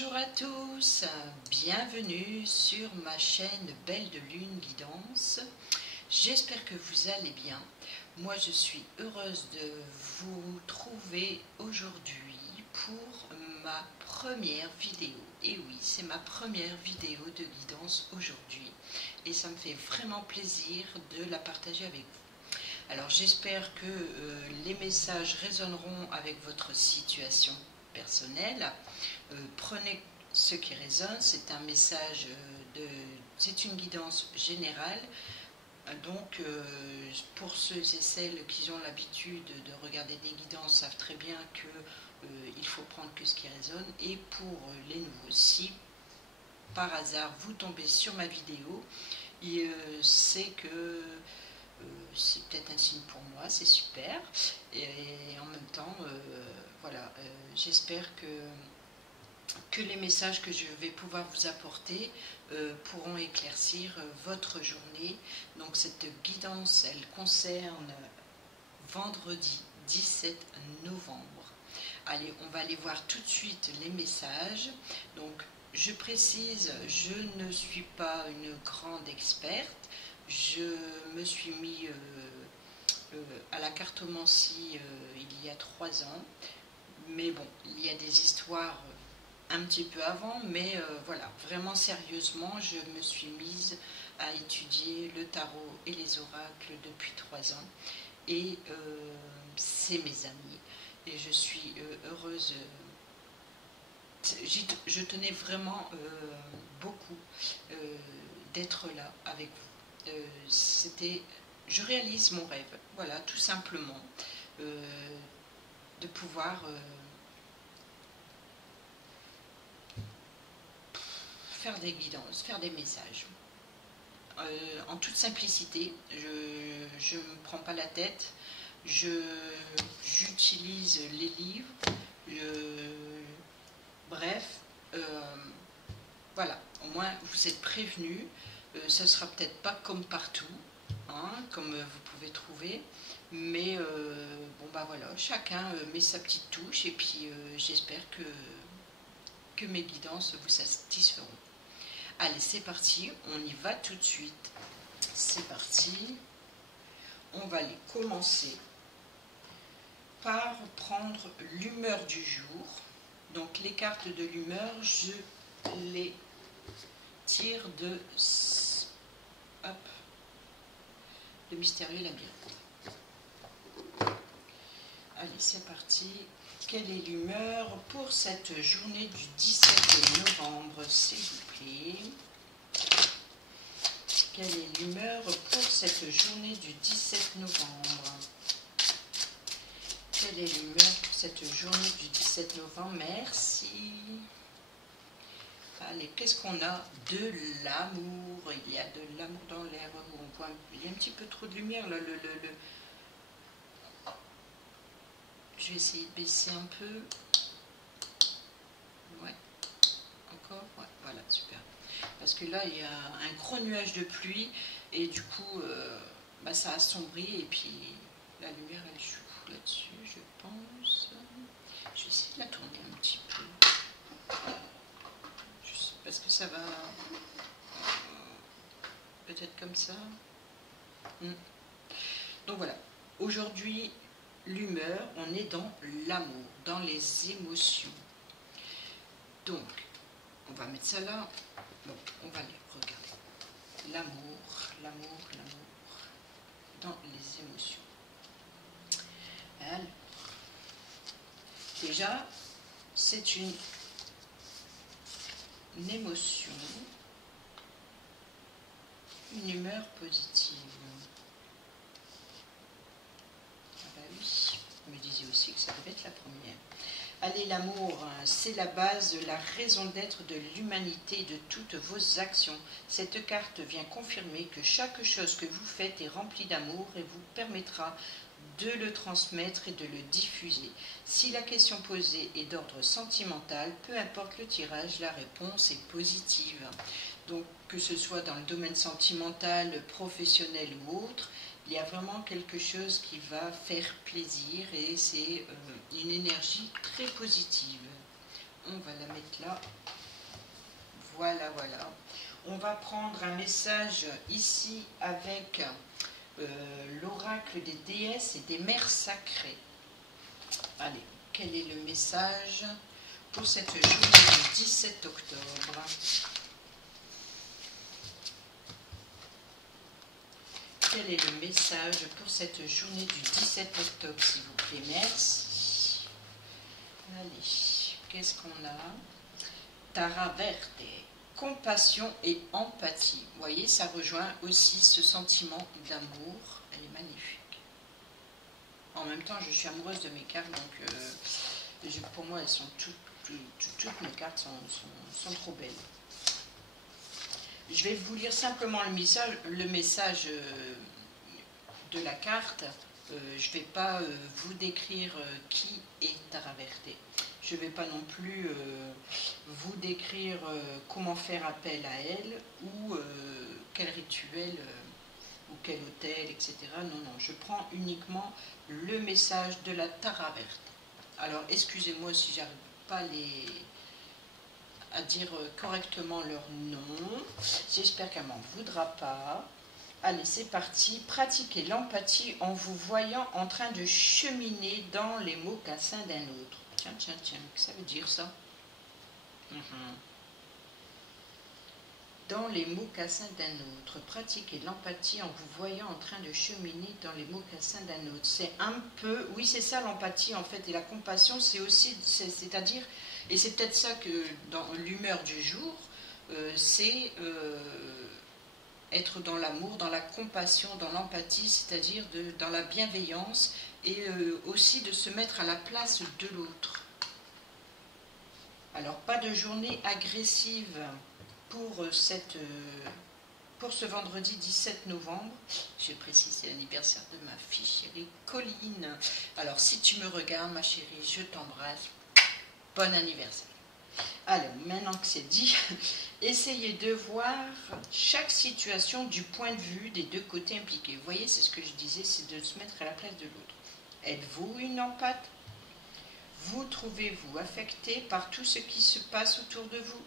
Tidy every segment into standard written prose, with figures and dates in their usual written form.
Bonjour à tous, bienvenue sur ma chaîne Belle de Lune Guidance. J'espère que vous allez bien. Moi je suis heureuse de vous trouver aujourd'hui pour ma première vidéo. Et oui, c'est ma première vidéo de guidance aujourd'hui et ça me fait vraiment plaisir de la partager avec vous. Alors j'espère que les messages résonneront avec votre situation personnelle. Prenez ce qui résonne, c'est un message, c'est une guidance générale. Donc pour ceux et celles qui ont l'habitude de regarder des guidances savent très bien qu'il faut prendre que ce qui résonne. Et pour les nouveaux, si par hasard vous tombez sur ma vidéo, c'est que c'est peut-être un signe pour moi, c'est super. Et en même temps, voilà, j'espère que les messages que je vais pouvoir vous apporter pourront éclaircir votre journée. Donc cette guidance, elle concerne vendredi 17 novembre. Allez, on va aller voir tout de suite les messages. Donc je précise, je ne suis pas une grande experte. Je me suis mis à la cartomancie il y a 3 ans. Mais bon, il y a des histoires un petit peu avant, mais voilà, vraiment sérieusement, je me suis mise à étudier le tarot et les oracles depuis 3 ans. Et c'est mes amis. Et je suis heureuse. Je tenais vraiment beaucoup d'être là avec vous. Je réalise mon rêve, voilà, tout simplement, de pouvoir faire des guidances, faire des messages. En toute simplicité, je ne me prends pas la tête, j'utilise les livres, bref, voilà, au moins vous êtes prévenus. Ce ne sera peut-être pas comme partout, hein, comme vous pouvez trouver, mais bon bah voilà, chacun met sa petite touche et puis j'espère que mes guidances vous satisferont. Allez, c'est parti, on y va tout de suite. C'est parti. On va aller commencer par prendre l'humeur du jour. Donc les cartes de l'humeur, je les tire de Mystérieux Labyrinthe. Allez, c'est parti. Quelle est l'humeur pour cette journée du 17 novembre, s'il vous plaît? Quelle est l'humeur pour cette journée du 17 novembre? Quelle est l'humeur pour cette journée du 17 novembre? Merci. Allez, qu'est-ce qu'on a? De l'amour. Il y a de l'amour dans l'air. Il y a un petit peu trop de lumière là. Je vais essayer de baisser un peu. Ouais. Encore. Ouais. Voilà, super. Parce que là, il y a un gros nuage de pluie et du coup, bah, ça assombrit et puis la lumière, elle joue là-dessus, je pense. Je vais essayer de la tourner un petit peu. Parce que ça va peut-être comme ça. Donc voilà, aujourd'hui, l'humeur, on est dans l'amour, dans les émotions. Donc, on va mettre ça là. Bon, on va aller regarder. L'amour, l'amour, l'amour, dans les émotions. Alors, déjà, c'est une émotion, une humeur positive. Ah bah oui, je me disais aussi que ça devait être la première. Allez, l'amour, c'est la base de la raison d'être de l'humanité et de toutes vos actions. Cette carte vient confirmer que chaque chose que vous faites est remplie d'amour et vous permettra de le transmettre et de le diffuser. Si la question posée est d'ordre sentimental, peu importe le tirage, la réponse est positive. Donc, que ce soit dans le domaine sentimental, professionnel ou autre, il y a vraiment quelque chose qui va faire plaisir et c'est une énergie très positive. on va la mettre là. Voilà, voilà. On va prendre un message ici avec l'oracle des déesses et des mères sacrées. Allez, quel est le message pour cette journée du 17 octobre? Quel est le message pour cette journée du 17 octobre, s'il vous plaît? Merci. Allez, qu'est-ce qu'on a? Tara Verte, compassion et empathie. Vous voyez, ça rejoint aussi ce sentiment d'amour. Elle est magnifique. En même temps, je suis amoureuse de mes cartes, donc pour moi, elles sont toutes mes cartes sont trop belles. Je vais vous lire simplement le message de la carte. Je ne vais pas vous décrire qui est Tara Verte. Je ne vais pas non plus vous décrire comment faire appel à elle ou quel rituel ou quel hôtel, etc. Non, non, je prends uniquement le message de la Tara Verte. Alors, excusez-moi si j'arrive pas à dire correctement leur nom. J'espère qu'elle m'en voudra pas. Allez, c'est parti. Pratiquez l'empathie en vous voyant en train de cheminer dans les mocassins d'un autre. Tiens, tiens, tiens, que ça veut dire ça? Dans les mocassins d'un autre. Pratiquez l'empathie en vous voyant en train de cheminer dans les mocassins d'un autre. C'est un peu, oui, c'est ça l'empathie en fait, et la compassion, c'est aussi, c'est-à-dire, et c'est peut-être ça que dans l'humeur du jour, c'est être dans l'amour, dans la compassion, dans l'empathie, c'est-à-dire dans la bienveillance, et aussi de se mettre à la place de l'autre. Alors, pas de journée agressive pour ce vendredi 17 novembre. Je précise, c'est l'anniversaire de ma fille chérie Colline. Alors, si tu me regardes, ma chérie, je t'embrasse. Bon anniversaire. Alors, maintenant que c'est dit, essayez de voir chaque situation du point de vue des deux côtés impliqués. Vous voyez, c'est ce que je disais, c'est de se mettre à la place de l'autre. Êtes-vous une empathe? Vous trouvez-vous affecté par tout ce qui se passe autour de vous?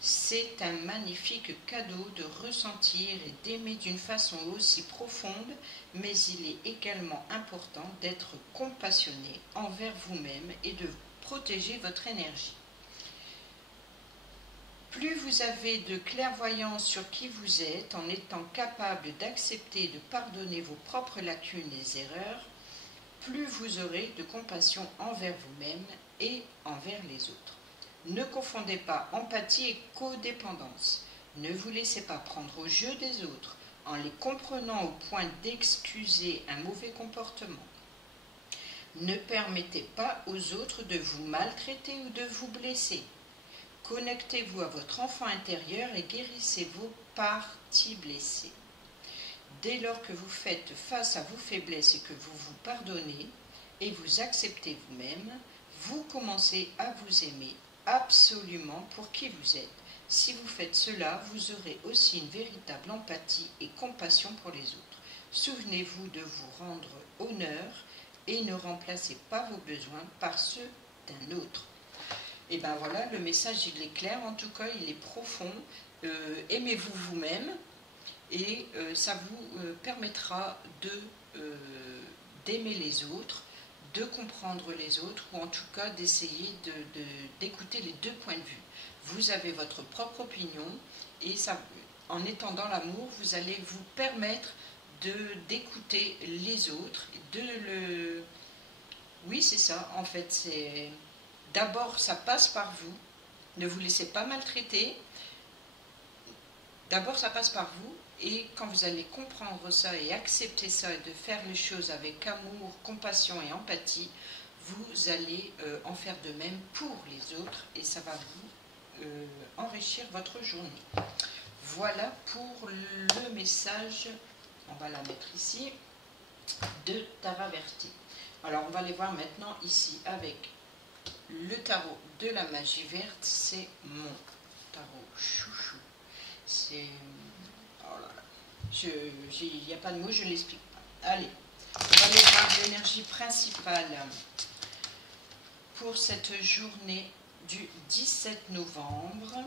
C'est un magnifique cadeau de ressentir et d'aimer d'une façon aussi profonde, mais il est également important d'être compassionné envers vous-même et de protéger votre énergie. Plus vous avez de clairvoyance sur qui vous êtes, en étant capable d'accepter et de pardonner vos propres lacunes et erreurs, plus vous aurez de compassion envers vous-même et envers les autres. Ne confondez pas empathie et codépendance. Ne vous laissez pas prendre au jeu des autres en les comprenant au point d'excuser un mauvais comportement. Ne permettez pas aux autres de vous maltraiter ou de vous blesser. Connectez-vous à votre enfant intérieur et guérissez vos parties blessées. Dès lors que vous faites face à vos faiblesses et que vous vous pardonnez et vous acceptez vous-même, vous commencez à vous aimer absolument pour qui vous êtes. Si vous faites cela, vous aurez aussi une véritable empathie et compassion pour les autres. Souvenez-vous de vous rendre honneur et ne remplacez pas vos besoins par ceux d'un autre. Et bien voilà, le message il est clair, en tout cas il est profond. Aimez-vous vous-même et ça vous permettra d'aimer les autres, de comprendre les autres, ou en tout cas d'essayer d'écouter les deux points de vue. Vous avez votre propre opinion et ça, en étant dans l'amour, vous allez vous permettre d'écouter les autres, Oui, c'est ça, en fait, c'est... D'abord, ça passe par vous, ne vous laissez pas maltraiter. D'abord, ça passe par vous, et quand vous allez comprendre ça et accepter ça et de faire les choses avec amour, compassion et empathie, vous allez en faire de même pour les autres et ça va vous enrichir votre journée. Voilà pour le message, on va la mettre ici, de Tara Verte. Alors, on va les voir maintenant ici avec le tarot de la magie verte, c'est mon tarot chouchou. C'est... Oh là là. Il n'y a pas de mots, je ne l'explique pas. Allez, on va aller voir l'énergie principale pour cette journée du 17 novembre.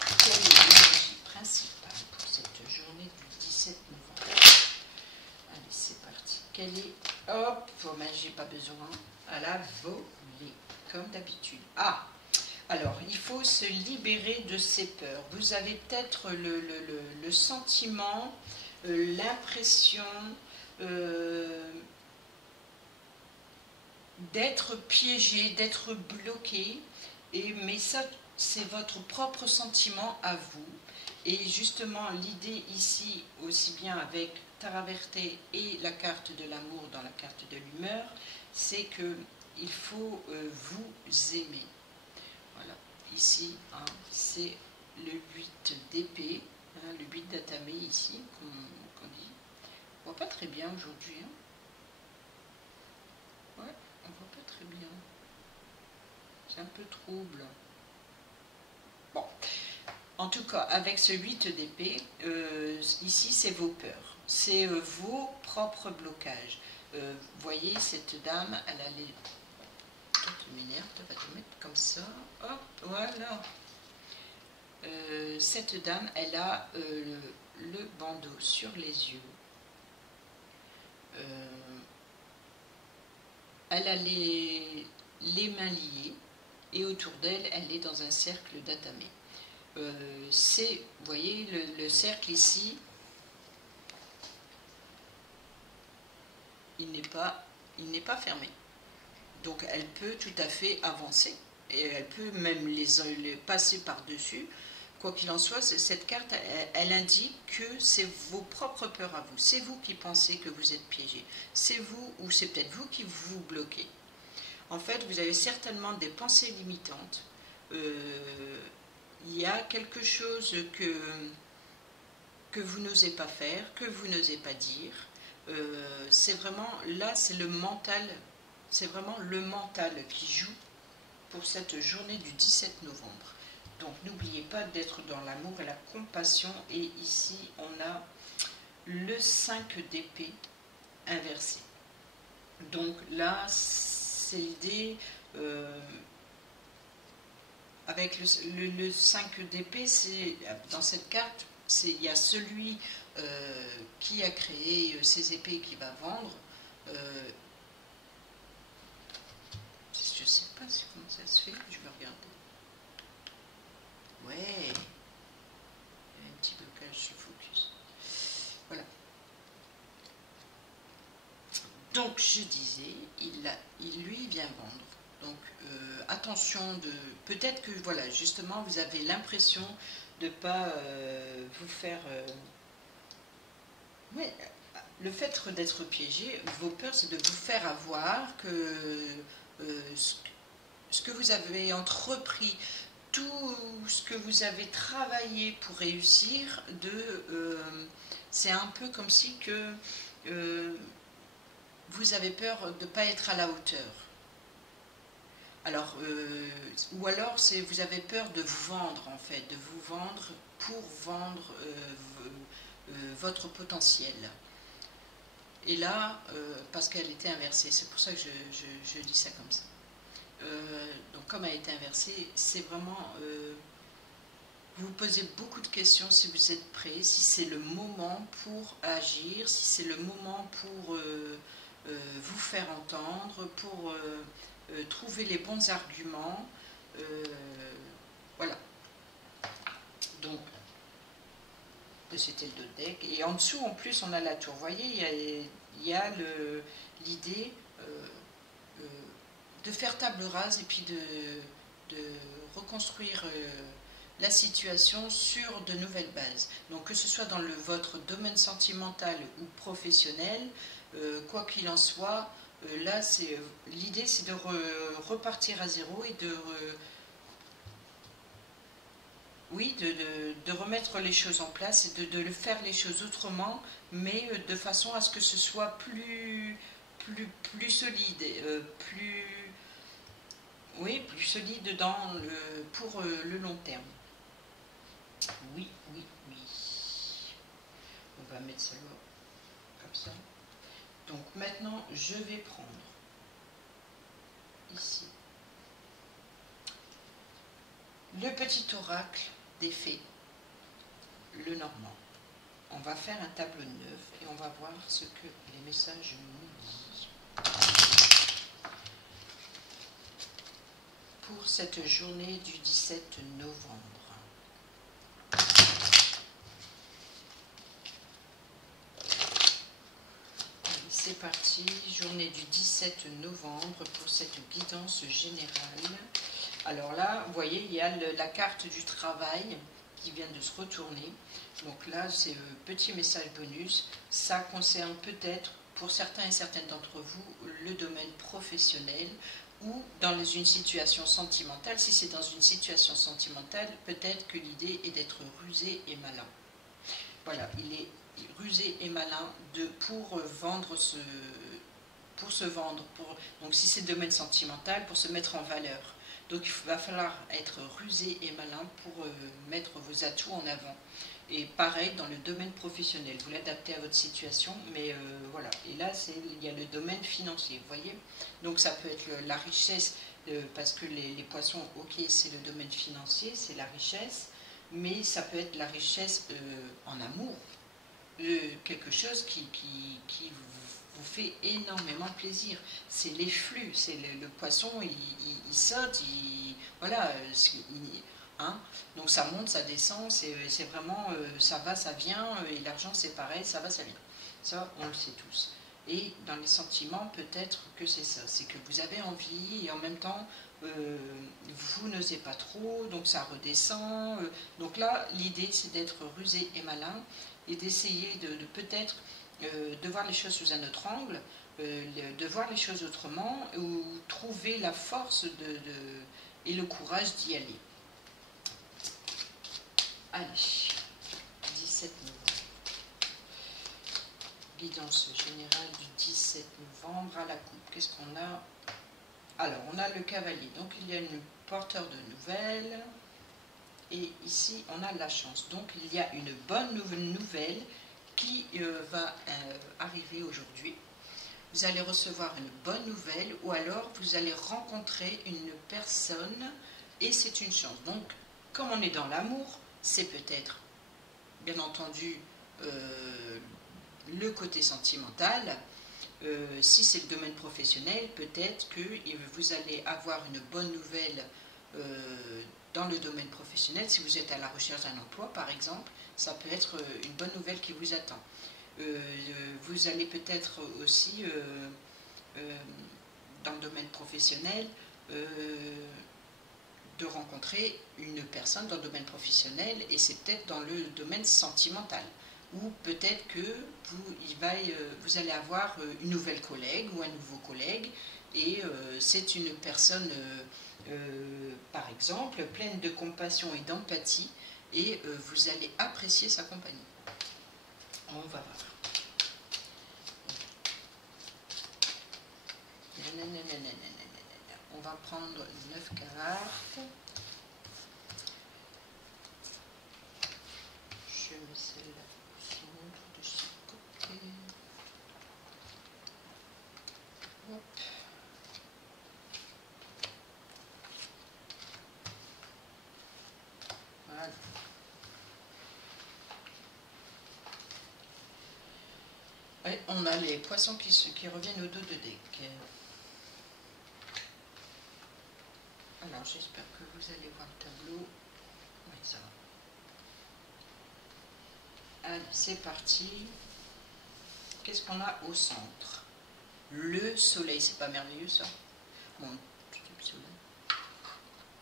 Quelle est l'énergie principale pour cette journée du 17 novembre? Allez, c'est parti. Quelle est... Hop, j'ai pas besoin. À la volée, comme d'habitude. Ah, alors, il faut se libérer de ses peurs. Vous avez peut-être le sentiment, l'impression d'être piégé, d'être bloqué, mais ça, c'est votre propre sentiment à vous. Et justement, l'idée ici, aussi bien avec Tara Verte et la carte de l'amour dans la carte de l'humeur, c'est qu'il faut vous aimer. Voilà, ici, hein, c'est le 8 d'épée, hein, le 8 d'Atame ici, qu'on dit. On voit pas très bien aujourd'hui. Hein. Ouais, on voit pas très bien. C'est un peu trouble. Bon, en tout cas, avec ce 8 d'épée, ici, c'est vos peurs. C'est vos propres blocages. Vous voyez, cette dame, elle a les... Tu m'énerves, tu vas te mettre comme ça. Hop, voilà. Cette dame, elle a le bandeau sur les yeux. Elle a les mains liées et autour d'elle, elle est dans un cercle d'Atame. Vous voyez, le cercle ici, il n'est pas fermé. Donc elle peut tout à fait avancer et elle peut même les passer par-dessus. Quoi qu'il en soit, cette carte, elle indique que c'est vos propres peurs à vous. C'est vous qui pensez que vous êtes piégé. C'est vous ou c'est peut-être vous qui vous bloquez. En fait, vous avez certainement des pensées limitantes. Il y a quelque chose que vous n'osez pas faire, que vous n'osez pas dire. C'est vraiment, là, c'est le mental. C'est vraiment le mental qui joue pour cette journée du 17 novembre. Donc n'oubliez pas d'être dans l'amour et la compassion. Et ici, on a le 5 d'épée inversé. Donc là, c'est l'idée, avec le 5 d'épée, dans cette carte, il y a celui qui a créé ces épées qui va vendre. Je ne sais pas comment ça se fait, je vais regarder. Ouais, il y a un petit blocage sur focus. Voilà. Donc je disais, il lui vient vendre. Donc attention de... Peut-être que voilà, justement, vous avez l'impression de ne pas vous faire... Ouais, le fait d'être piégé, vos peurs, c'est de vous faire avoir que ce que vous avez entrepris, tout ce que vous avez travaillé pour réussir, c'est un peu comme si que vous avez peur de ne pas être à la hauteur. Alors, ou alors vous avez peur de vous vendre en fait, de vous vendre pour vendre votre potentiel. Et là, parce qu'elle était inversée, c'est pour ça que je dis ça comme ça. Donc comme elle est inversée, c'est vraiment... vous vous posez beaucoup de questions si vous êtes prêt, si c'est le moment pour agir, si c'est le moment pour vous faire entendre, pour trouver les bons arguments. Voilà. Donc, c'était le dos de deck. Et en dessous, en plus, on a la tour. Vous voyez, il y a l'idée de faire table rase et puis de reconstruire la situation sur de nouvelles bases. Donc que ce soit dans votre domaine sentimental ou professionnel, quoi qu'il en soit, là l'idée c'est de repartir à zéro et de remettre les choses en place et de faire les choses autrement, mais de façon à ce que ce soit plus solide, plus solide pour le long terme. Oui. On va mettre ça là, comme ça. Donc maintenant, je vais prendre ici Le petit oracle des fées, le normand. On va faire un tableau de 9 et on va voir ce que les messages nous disent pour cette journée du 17 novembre. C'est parti, journée du 17 novembre pour cette guidance générale. Alors là, vous voyez, il y a la carte du travail qui vient de se retourner. Donc là, c'est un petit message bonus. Ça concerne peut-être, pour certains et certaines d'entre vous, le domaine professionnel ou dans une situation sentimentale. Si c'est dans une situation sentimentale, peut-être que l'idée est d'être rusé et malin. Voilà, il est rusé et malin pour se vendre. Donc si c'est le domaine sentimental, pour se mettre en valeur. Donc il va falloir être rusé et malin pour mettre vos atouts en avant. Et pareil dans le domaine professionnel, vous l'adaptez à votre situation, mais voilà. Et là, il y a le domaine financier, vous voyez. Donc ça peut être la richesse, parce que les poissons, ok, c'est le domaine financier, c'est la richesse, mais ça peut être la richesse en amour, quelque chose qui vous fait énormément plaisir. C'est les flux, c'est le poisson, il saute, voilà, hein, donc ça monte, ça descend, c'est vraiment, ça va, ça vient, et l'argent c'est pareil, ça va, ça vient. Ça, on le sait tous. Et dans les sentiments, peut-être que c'est ça, c'est que vous avez envie, et en même temps, vous n'osez pas trop, donc ça redescend. Donc là, l'idée, c'est d'être rusé et malin, et d'essayer de peut-être de voir les choses sous un autre angle, de voir les choses autrement, ou trouver la force et le courage d'y aller. Allez, 17 novembre. Guidance générale du 17 novembre à la coupe. Qu'est-ce qu'on a? Alors, on a le cavalier. Donc, il y a une porteur de nouvelles. Et ici, on a la chance. Donc, il y a une bonne nouvelle qui va arriver aujourd'hui. Vous allez recevoir une bonne nouvelle ou alors vous allez rencontrer une personne et c'est une chance. Donc, comme on est dans l'amour, c'est peut-être, bien entendu, le côté sentimental. Si c'est le domaine professionnel, peut-être que vous allez avoir une bonne nouvelle dans le domaine professionnel. Si vous êtes à la recherche d'un emploi, par exemple, ça peut être une bonne nouvelle qui vous attend. Vous allez peut-être aussi, dans le domaine professionnel, de rencontrer une personne dans le domaine professionnel, et c'est peut-être dans le domaine sentimental. Ou peut-être que vous allez avoir une nouvelle collègue ou un nouveau collègue, et c'est une personne, par exemple, pleine de compassion et d'empathie, et vous allez apprécier sa compagnie. On va voir. On va prendre 9 cartes. Je mets celle-là au centre de chaque côté. Hop. Voilà. Et on a les poissons qui reviennent au dos de deck. Alors j'espère que vous allez voir le tableau. Oui, ça va. Allez, c'est parti. Qu'est-ce qu'on a au centre? Le soleil, c'est pas merveilleux ça? Bon, le soleil.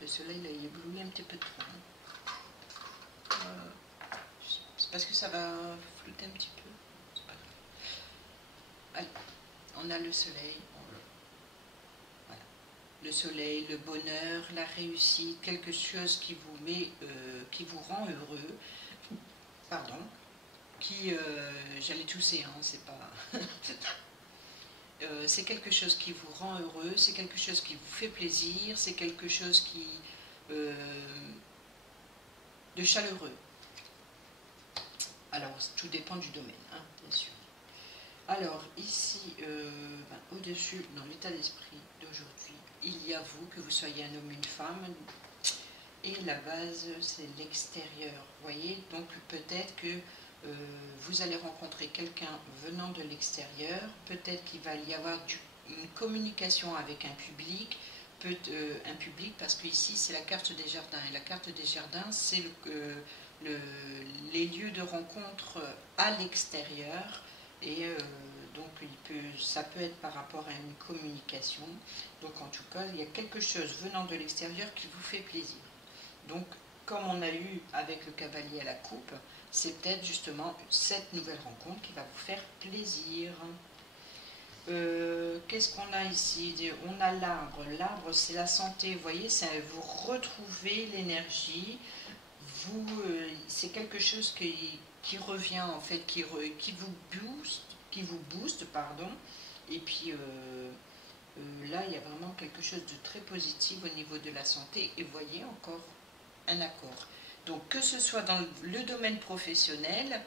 Le soleil, là, il éblouit un petit peu trop. C'est parce que ça va flotter un petit peu. C'est pas grave. Allez, on a le soleil. Voilà. Le soleil, le bonheur, la réussite, quelque chose qui vous met, qui vous rend heureux. Pardon. J'allais tousser, hein, c'est pas... c'est quelque chose qui vous rend heureux, c'est quelque chose qui vous fait plaisir, c'est quelque chose de chaleureux. Alors, tout dépend du domaine, hein, bien sûr. Alors, ici, au-dessus, dans l'état d'esprit d'aujourd'hui, il y a vous, que vous soyez un homme ou une femme, et la base c'est l'extérieur. Vous voyez, donc peut-être que vous allez rencontrer quelqu'un venant de l'extérieur, peut-être qu'il va y avoir une communication avec un public, parce que ici c'est la carte des jardins, et la carte des jardins c'est les lieux de rencontre à l'extérieur, et donc ça peut être par rapport à une communication. Donc en tout cas il y a quelque chose venant de l'extérieur qui vous fait plaisir. Donc comme on a eu avec le cavalier à la coupe, c'est peut-être justement cette nouvelle rencontre qui va vous faire plaisir. Qu'est-ce qu'on a ici? On a l'arbre. L'arbre, c'est la santé. Vous voyez, ça, vous retrouvez l'énergie. C'est quelque chose qui revient, en fait, qui vous booste, pardon. Et puis, là, il y a vraiment quelque chose de très positif au niveau de la santé. Et vous voyez, encore un accord. Donc, que ce soit dans le domaine professionnel,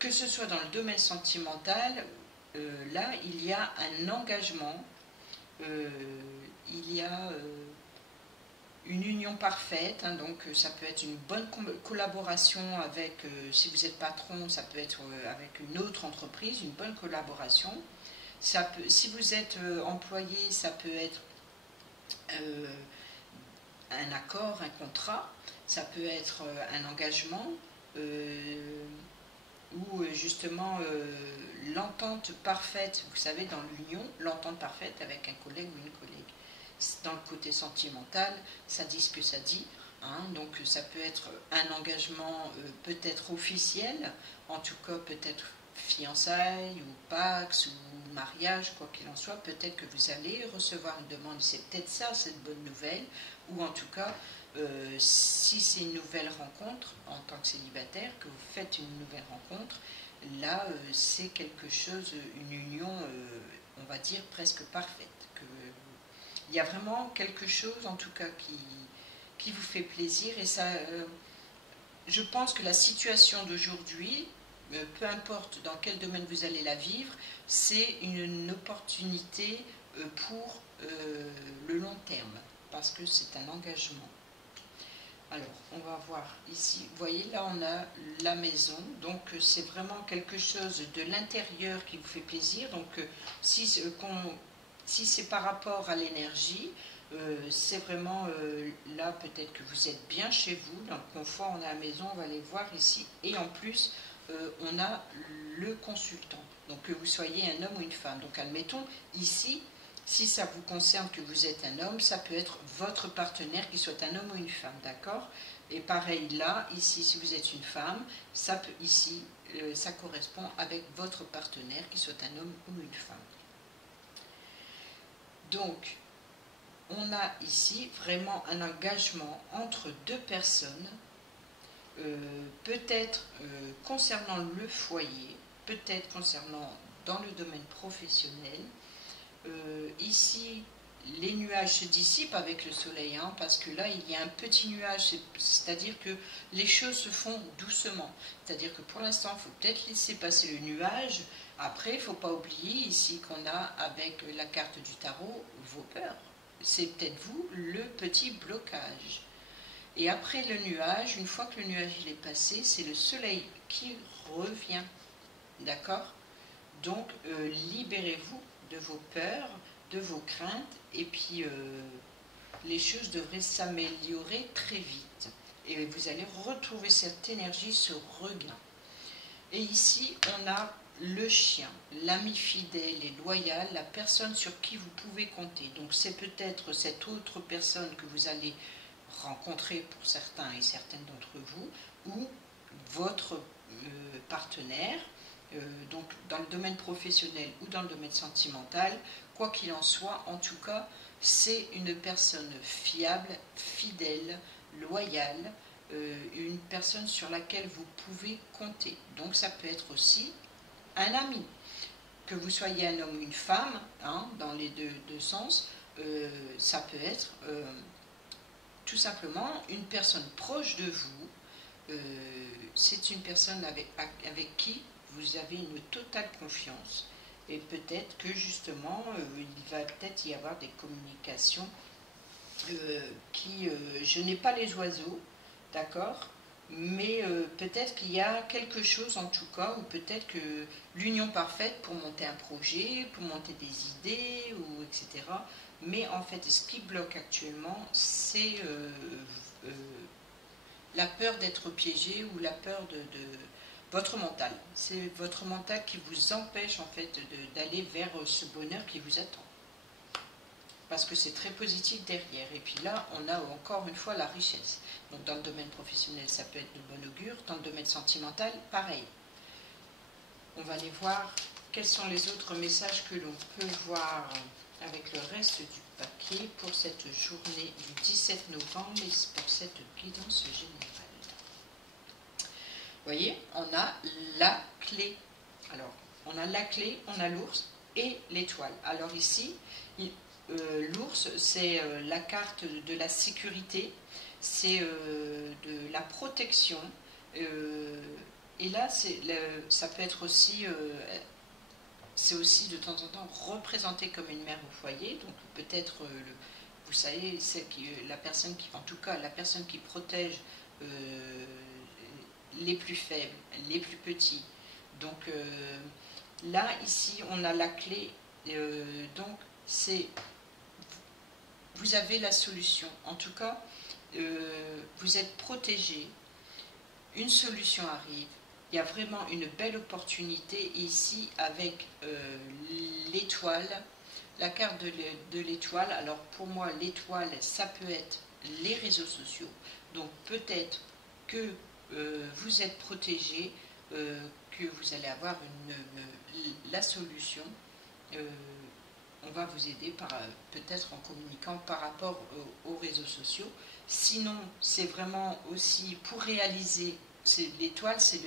que ce soit dans le domaine sentimental, là, il y a un engagement, il y a une union parfaite, hein, donc ça peut être une bonne collaboration avec, si vous êtes patron, ça peut être avec une autre entreprise, une bonne collaboration. Si vous êtes employé, ça peut être un accord, un contrat, ça peut être un engagement, ou justement l'entente parfaite, vous savez, dans l'union, l'entente parfaite avec un collègue ou une collègue. Dans le côté sentimental, ça dit ce que ça dit, hein, donc ça peut être un engagement peut-être officiel, en tout cas peut-être fiançailles ou pax ou mariage, quoi qu'il en soit, peut-être que vous allez recevoir une demande, c'est peut-être ça cette bonne nouvelle, ou en tout cas si c'est une nouvelle rencontre en tant que célibataire, que vous faites une nouvelle rencontre, là c'est quelque chose, une union on va dire presque parfaite, il y a vraiment quelque chose en tout cas qui vous fait plaisir, et ça je pense que la situation d'aujourd'hui, peu importe dans quel domaine vous allez la vivre, c'est une opportunité pour le long terme, parce que c'est un engagement. Alors, on va voir ici, vous voyez, là on a la maison, donc c'est vraiment quelque chose de l'intérieur qui vous fait plaisir. Donc si c'est par rapport à l'énergie, c'est vraiment là peut-être que vous êtes bien chez vous, dans le confort, on a la maison, on va aller voir ici, et en plus on a le consultant, donc que vous soyez un homme ou une femme. Donc admettons ici, si ça vous concerne que vous êtes un homme, ça peut être votre partenaire qui soit un homme ou une femme, d'accord? Et pareil là, ici, si vous êtes une femme, ça peut ici, ça correspond avec votre partenaire qui soit un homme ou une femme. Donc, on a ici vraiment un engagement entre deux personnes, peut-être concernant le foyer, peut-être concernant dans le domaine professionnel. Ici, les nuages se dissipent avec le soleil, hein, parce que là, il y a un petit nuage, c'est-à-dire que les choses se font doucement. C'est-à-dire que pour l'instant, il faut peut-être laisser passer le nuage. Après, il ne faut pas oublier ici qu'on a, avec la carte du tarot, vos peurs. C'est peut-être vous, le petit blocage. Et après le nuage, une fois que le nuage il est passé, c'est le soleil qui revient. D'accord? Donc, libérez-vous de vos peurs, de vos craintes, et puis les choses devraient s'améliorer très vite. Et vous allez retrouver cette énergie, ce regain. Et ici, on a le chien, l'ami fidèle et loyal, la personne sur qui vous pouvez compter. Donc c'est peut-être cette autre personne que vous allez rencontrer pour certains et certaines d'entre vous, ou votre partenaire, donc dans le domaine professionnel ou dans le domaine sentimental, quoi qu'il en soit, en tout cas, c'est une personne fiable, fidèle, loyale, une personne sur laquelle vous pouvez compter. Donc ça peut être aussi un ami, que vous soyez un homme ou une femme, hein, dans les deux sens, ça peut être tout simplement une personne proche de vous, c'est une personne avec qui vous avez une totale confiance, et peut-être que justement il va peut-être y avoir des communications je n'ai pas les oiseaux, d'accord, mais peut-être qu'il y a quelque chose en tout cas, ou peut-être que l'union parfaite pour monter un projet, pour monter des idées, ou etc. Mais en fait, ce qui bloque actuellement, c'est la peur d'être piégé ou la peur de votre mental. C'est votre mental qui vous empêche en fait d'aller vers ce bonheur qui vous attend. Parce que c'est très positif derrière. Et puis là, on a encore une fois la richesse. Donc dans le domaine professionnel, ça peut être de bon augure. Dans le domaine sentimental, pareil. On va aller voir quels sont les autres messages que l'on peut voir avec le reste du paquet pour cette journée du 17 novembre et pour cette guidance générale. Vous voyez, on a la clé. Alors, on a la clé, on a l'ours et l'étoile. Alors ici, l'ours, c'est la carte de la sécurité, c'est de la protection. Et là, ça peut être aussi, c'est aussi de temps en temps représenté comme une mère au foyer. Donc peut-être, vous savez, la personne qui, en tout cas, la personne qui protège les plus faibles, les plus petits. Donc là, ici, on a la clé. Donc c'est, vous avez la solution. En tout cas, vous êtes protégé. Une solution arrive. Il y a vraiment une belle opportunité ici avec l'étoile, la carte de l'étoile. Alors pour moi, l'étoile, ça peut être les réseaux sociaux. Donc peut-être que vous êtes protégé, que vous allez avoir la solution. On va vous aider peut-être en communiquant par rapport aux réseaux sociaux. Sinon, c'est vraiment aussi pour réaliser. L'étoile, c'est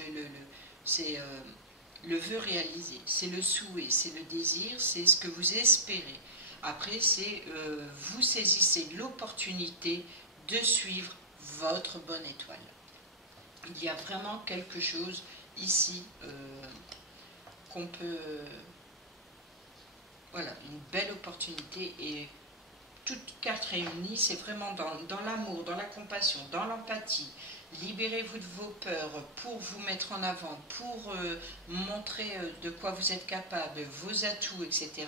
le vœu réalisé, c'est le souhait, c'est le désir, c'est ce que vous espérez. Après, c'est vous saisissez l'opportunité de suivre votre bonne étoile. Il y a vraiment quelque chose ici qu'on peut... voilà, une belle opportunité et toutes cartes réunies, c'est vraiment dans l'amour, dans la compassion, dans l'empathie. Libérez-vous de vos peurs pour vous mettre en avant, pour montrer de quoi vous êtes capable, vos atouts, etc.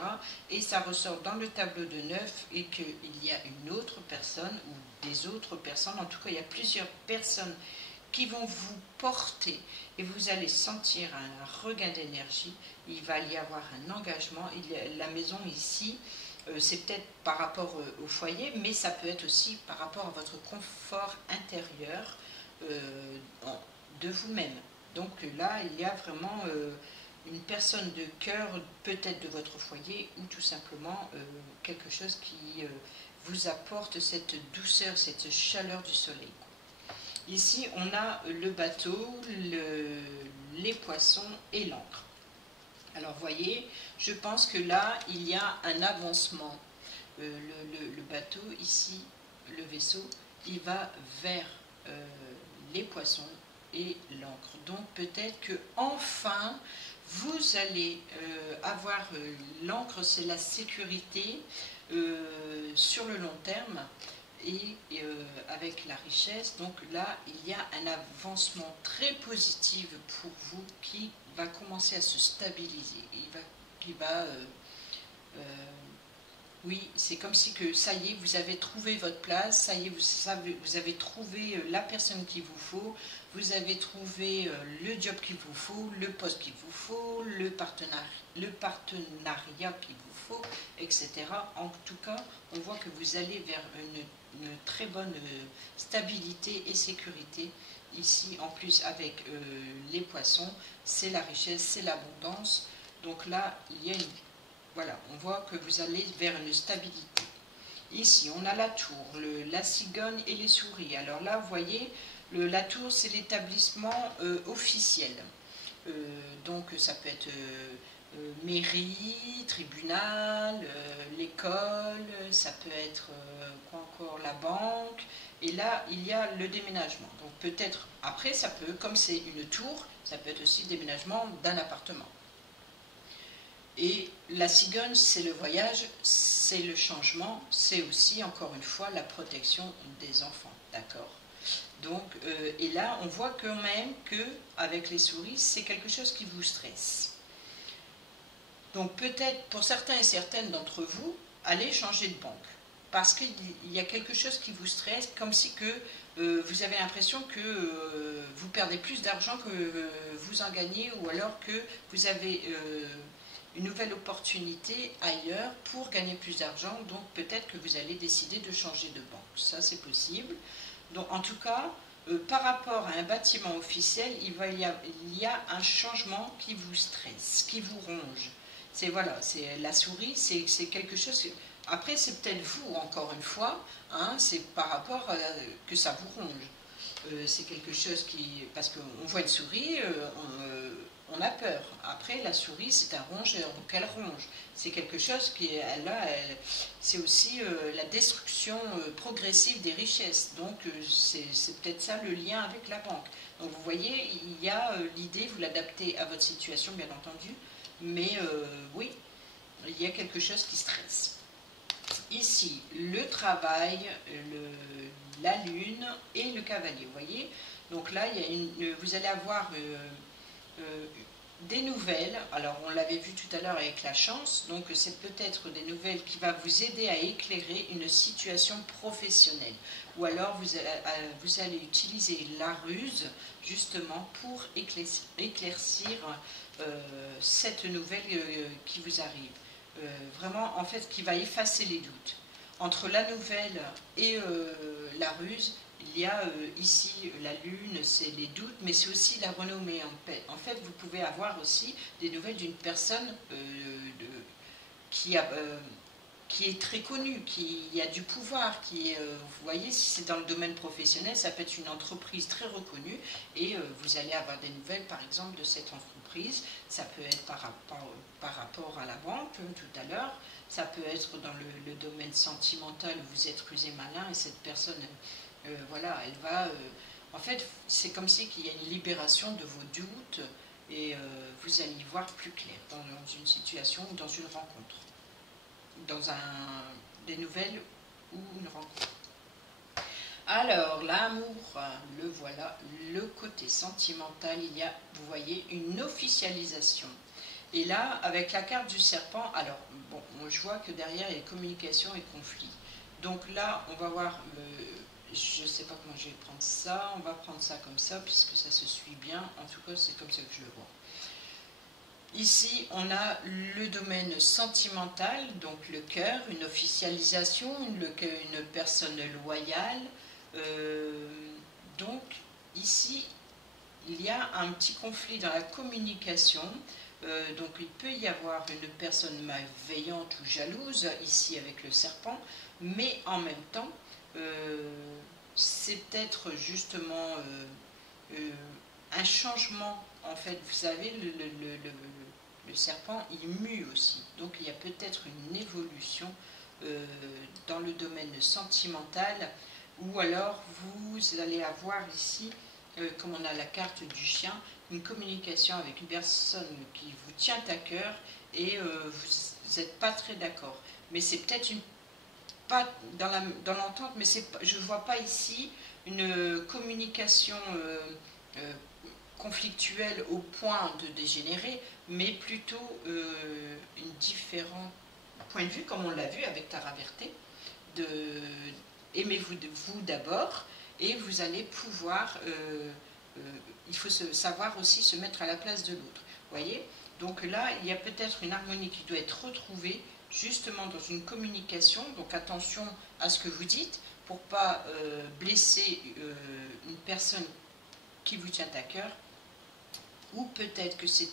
Et ça ressort dans le tableau de 9 et qu'il y a une autre personne ou des autres personnes, en tout cas il y a plusieurs personnes qui vont vous porter et vous allez sentir un regain d'énergie. Il va y avoir un engagement. La maison ici, c'est peut-être par rapport au foyer, mais ça peut être aussi par rapport à votre confort intérieur de vous-même. Donc là, il y a vraiment une personne de cœur, peut-être de votre foyer, ou tout simplement quelque chose qui vous apporte cette douceur, cette chaleur du soleil. Ici, on a le bateau, les poissons et l'encre. Alors, vous voyez, je pense que là, il y a un avancement. Le bateau, ici, le vaisseau, il va vers les poissons et l'encre. Donc, peut-être que enfin, vous allez avoir l'encre, c'est la sécurité sur le long terme. Et avec la richesse, donc là, il y a un avancement très positif pour vous qui va commencer à se stabiliser. Oui, c'est comme si que ça y est, vous avez trouvé votre place, ça y est, vous avez trouvé la personne qu'il vous faut, vous avez trouvé le job qu'il vous faut, le poste qu'il vous faut, le partenariat qu'il vous faut, etc. En tout cas, on voit que vous allez vers une très bonne stabilité et sécurité. Ici, en plus, avec les poissons, c'est la richesse, c'est l'abondance. Donc là, il y a voilà, on voit que vous allez vers une stabilité. Ici, on a la tour, la cigogne et les souris. Alors là, vous voyez, la tour, c'est l'établissement officiel. Donc, ça peut être mairie, tribunal, l'école, ça peut être quoi encore, la banque. Et là, il y a le déménagement. Donc, peut-être, après, ça peut, comme c'est une tour, ça peut être aussi le déménagement d'un appartement. Et la cigogne, c'est le voyage, c'est le changement, c'est aussi, encore une fois, la protection des enfants, d'accord? Donc, et là, on voit quand même qu'avec les souris, c'est quelque chose qui vous stresse. Donc peut-être, pour certains et certaines d'entre vous, allez changer de banque. Parce qu'il y a quelque chose qui vous stresse, comme si que vous avez l'impression que vous perdez plus d'argent que vous en gagnez, ou alors que vous avez une nouvelle opportunité ailleurs pour gagner plus d'argent, donc peut-être que vous allez décider de changer de banque. Ça, c'est possible. Donc en tout cas, par rapport à un bâtiment officiel, il y a un changement qui vous stresse, qui vous ronge. C'est voilà, c'est la souris, c'est quelque chose. Après, c'est peut-être vous, encore une fois, hein, c'est par rapport à que ça vous ronge. C'est quelque chose qui... Parce qu'on voit une souris, on a peur. Après, la souris, c'est un rongeur, donc elle ronge. C'est quelque chose qui est là, c'est aussi la destruction progressive des richesses. Donc, c'est peut-être ça le lien avec la banque. Donc, vous voyez, il y a l'idée, vous l'adaptez à votre situation, bien entendu, mais oui, il y a quelque chose qui stresse. Ici, le travail, la lune et le cavalier, vous voyez. Donc là, vous allez avoir des nouvelles. Alors, on l'avait vu tout à l'heure avec la chance. Donc, c'est peut-être des nouvelles qui vont vous aider à éclairer une situation professionnelle. Ou alors, vous allez utiliser la ruse, justement, pour éclaircir cette nouvelle qui vous arrive. Vraiment, en fait, qui va effacer les doutes. Entre la nouvelle et la ruse, il y a ici la lune, c'est les doutes, mais c'est aussi la renommée. En fait, vous pouvez avoir aussi des nouvelles d'une personne qui est très connue, qui a du pouvoir, vous voyez, si c'est dans le domaine professionnel, ça peut être une entreprise très reconnue, et vous allez avoir des nouvelles, par exemple, de cette entreprise. Ça peut être par rapport à la banque, tout à l'heure, ça peut être dans le domaine sentimental, où vous êtes rusé malin, et cette personne, voilà, elle va... en fait, c'est comme si qu'il y a une libération de vos doutes, et vous allez y voir plus clair dans une situation ou dans une rencontre. Dans des nouvelles ou une rencontre. Alors, l'amour, le voilà, le côté sentimental, il y a, vous voyez, une officialisation. Et là, avec la carte du serpent, alors, bon, je vois que derrière, il y a communication et conflit. Donc là, on va voir, je ne sais pas comment je vais prendre ça, on va prendre ça comme ça, puisque ça se suit bien, en tout cas, c'est comme ça que je le vois. Ici, on a le domaine sentimental, donc le cœur, une officialisation, une personne loyale. Donc, ici, il y a un petit conflit dans la communication. Donc, il peut y avoir une personne malveillante ou jalouse, ici avec le serpent, mais en même temps, c'est peut-être justement un changement. En fait, vous savez, le serpent, il mue aussi. Donc, il y a peut-être une évolution dans le domaine sentimental, ou alors vous allez avoir ici, comme on a la carte du chien, une communication avec une personne qui vous tient à cœur et vous n'êtes pas très d'accord. Mais c'est peut-être pas dans l'entente, mais je ne vois pas ici une communication conflictuelle au point de dégénérer, mais plutôt une différente point de vue, comme on l'a vu avec Tara Verté, aimez-vous d'abord, et vous allez pouvoir, il faut savoir aussi se mettre à la place de l'autre. Voyez, donc là, il y a peut-être une harmonie qui doit être retrouvée, justement dans une communication, donc attention à ce que vous dites, pour ne pas blesser une personne qui vous tient à cœur, ou peut-être que c'est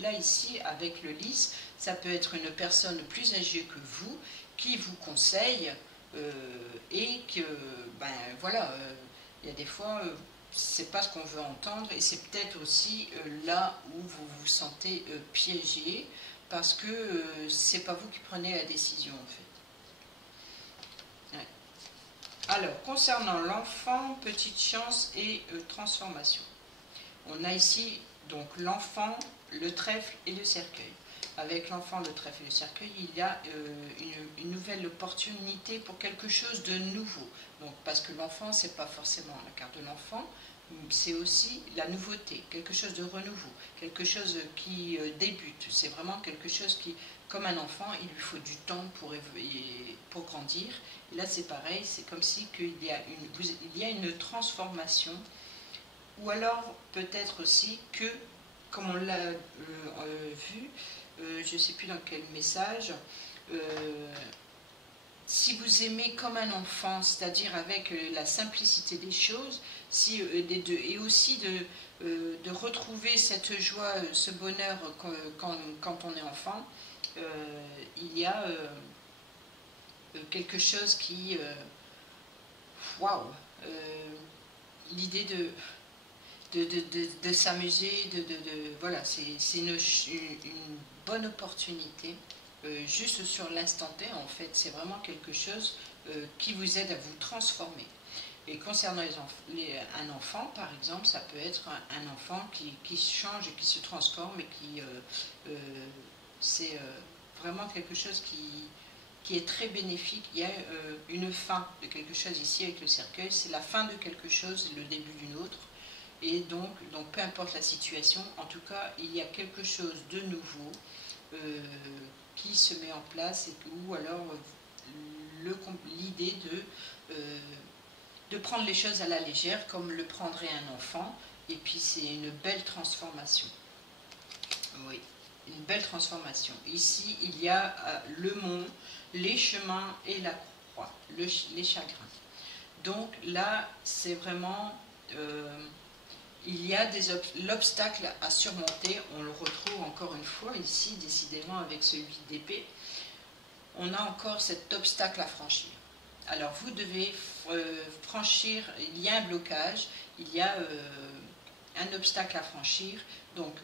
là ici, avec le lys, ça peut être une personne plus âgée que vous, qui vous conseille, et que, ben voilà, il y a des fois, c'est pas ce qu'on veut entendre, et c'est peut-être aussi là où vous vous sentez piégé, parce que c'est pas vous qui prenez la décision, en fait. Ouais. Alors, concernant l'enfant, petite chance et transformation. On a ici donc l'enfant, le trèfle et le cercueil. avec l'enfant, le trèfle et le cercueil, il y a une nouvelle opportunité pour quelque chose de nouveau. Donc, parce que l'enfant, c'est pas forcément la carte de l'enfant, c'est aussi la nouveauté, quelque chose de renouveau, quelque chose qui débute. C'est vraiment quelque chose qui, comme un enfant, il lui faut du temps pour grandir. Et là, c'est pareil, c'est comme si il y a une transformation, ou alors peut-être aussi que, comme on l'a vu, je ne sais plus dans quel message, si vous aimez comme un enfant, c'est-à-dire avec la simplicité des choses, et aussi de retrouver cette joie, ce bonheur quand on est enfant, il y a quelque chose qui... Waouh, l'idée de s'amuser, voilà, c'est une bonne opportunité, juste sur l'instant T, en fait, c'est vraiment quelque chose qui vous aide à vous transformer. Et concernant un enfant, par exemple, ça peut être un enfant qui change et qui se transforme et qui c'est vraiment quelque chose qui est très bénéfique. Il y a une fin de quelque chose ici avec le cercueil, c'est la fin de quelque chose, le début d'une autre. Et donc, peu importe la situation, en tout cas, il y a quelque chose de nouveau qui se met en place, ou alors l'idée de prendre les choses à la légère, comme le prendrait un enfant, et puis c'est une belle transformation. Oui, une belle transformation. Ici, il y a le mont, les chemins et la croix, les chagrins. Donc là, c'est vraiment... il y a l'obstacle à surmonter, on le retrouve encore une fois ici, décidément avec celui d'épée. On a encore cet obstacle à franchir. Alors vous devez franchir, il y a un blocage, il y a un obstacle à franchir. Donc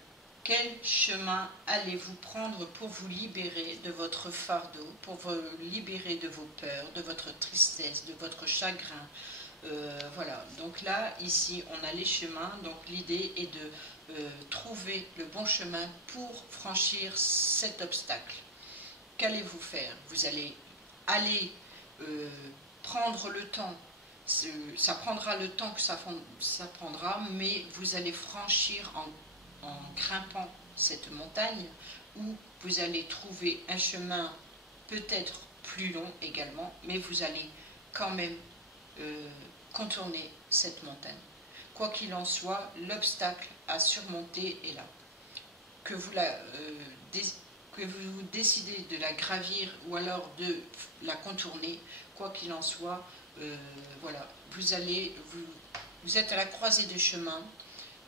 quel chemin allez-vous prendre pour vous libérer de votre fardeau, pour vous libérer de vos peurs, de votre tristesse, de votre chagrin? Voilà, donc là, ici, on a les chemins, donc l'idée est de trouver le bon chemin pour franchir cet obstacle. Qu'allez-vous faire? Vous allez aller prendre le temps, ça prendra le temps que ça prendra, mais vous allez franchir en grimpant cette montagne, où vous allez trouver un chemin peut-être plus long également, mais vous allez quand même contourner cette montagne. Quoi qu'il en soit, l'obstacle à surmonter est là. Que vous décidez de la gravir ou alors de la contourner, quoi qu'il en soit, voilà, vous êtes à la croisée des chemins,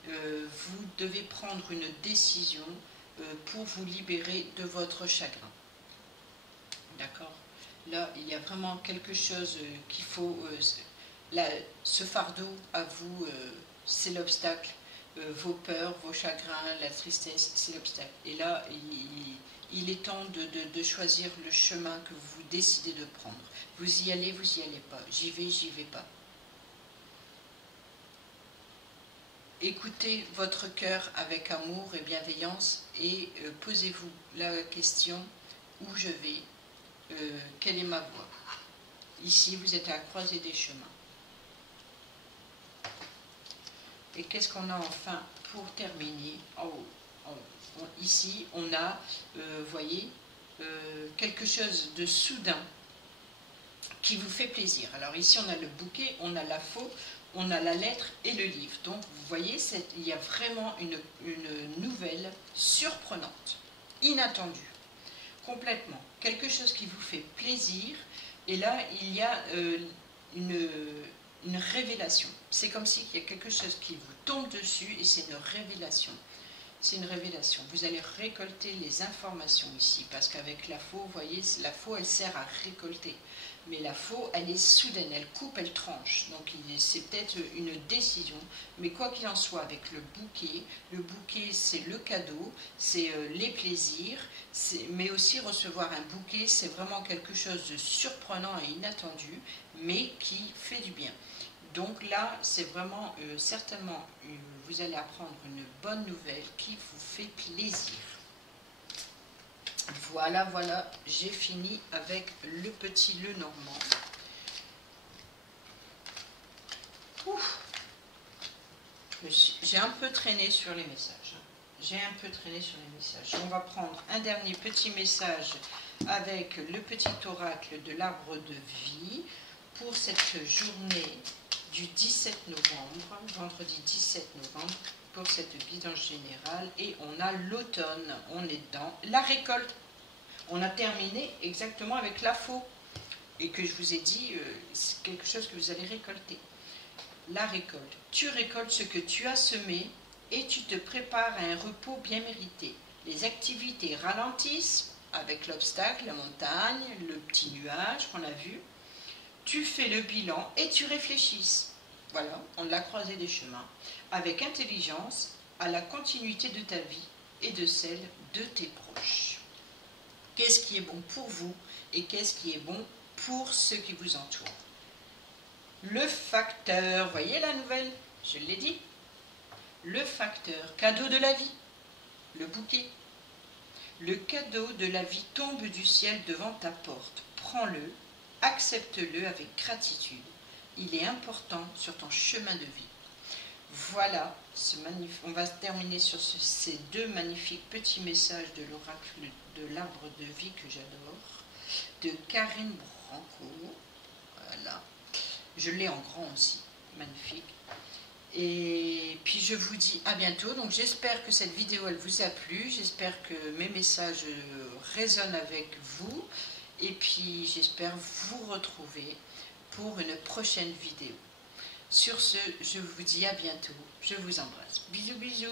vous devez prendre une décision pour vous libérer de votre chagrin. D'accord? Là, il y a vraiment quelque chose qu'il faut... ce fardeau à vous, c'est l'obstacle. Vos peurs, vos chagrins, la tristesse, c'est l'obstacle. Et là, il est temps de choisir le chemin que vous décidez de prendre. Vous y allez pas. J'y vais pas. Écoutez votre cœur avec amour et bienveillance et posez-vous la question: où je vais? Quelle est ma voie? Ici, vous êtes à la croisée des chemins. Et qu'est-ce qu'on a enfin pour terminer? Ici, on a, voyez, quelque chose de soudain qui vous fait plaisir. Alors ici, on a le bouquet, on a la faux, on a la lettre et le livre. Donc, vous voyez, il y a vraiment une nouvelle surprenante, inattendue, complètement. Quelque chose qui vous fait plaisir. Et là, il y a une révélation. C'est comme s'il y a quelque chose qui vous tombe dessus et c'est une révélation. C'est une révélation. Vous allez récolter les informations ici, parce qu'avec la faux, vous voyez, la faux, elle sert à récolter. Mais la faux, elle est soudaine, elle coupe, elle tranche. Donc c'est peut-être une décision. Mais quoi qu'il en soit, avec le bouquet, c'est le cadeau, c'est les plaisirs, mais aussi recevoir un bouquet, c'est vraiment quelque chose de surprenant et inattendu, mais qui fait du bien. Donc là, c'est vraiment certainement, vous allez apprendre une bonne nouvelle qui vous fait plaisir. Voilà, voilà, j'ai fini avec le petit Le Normand. J'ai un peu traîné sur les messages. J'ai un peu traîné sur les messages. On va prendre un dernier petit message avec le petit oracle de l'arbre de vie pour cette journée du 17 novembre, vendredi 17 novembre, pour cette guidance générale. Et on a l'automne, on est dans la récolte. On a terminé exactement avec la faux et que je vous ai dit, c'est quelque chose que vous allez récolter. La récolte. Tu récoltes ce que tu as semé et tu te prépares à un repos bien mérité. Les activités ralentissent avec l'obstacle, la montagne, le petit nuage qu'on a vu. Tu fais le bilan et tu réfléchis. Voilà, on l'a croisé des chemins. Avec intelligence à la continuité de ta vie et de celle de tes proches. Qu'est-ce qui est bon pour vous et qu'est-ce qui est bon pour ceux qui vous entourent? Le facteur, voyez la nouvelle, je l'ai dit. Le facteur, cadeau de la vie, le bouquet. Le cadeau de la vie tombe du ciel devant ta porte. Prends-le, accepte-le avec gratitude. Il est important sur ton chemin de vie. Voilà, on va terminer sur ces deux magnifiques petits messages de l'oracle de l'arbre de vie que j'adore, de Karine Branco. Voilà. Je l'ai en grand aussi, magnifique. Et puis je vous dis à bientôt. Donc j'espère que cette vidéo elle vous a plu. J'espère que mes messages résonnent avec vous. Et puis j'espère vous retrouver pour une prochaine vidéo. Sur ce, je vous dis à bientôt. Je vous embrasse. Bisous, bisous.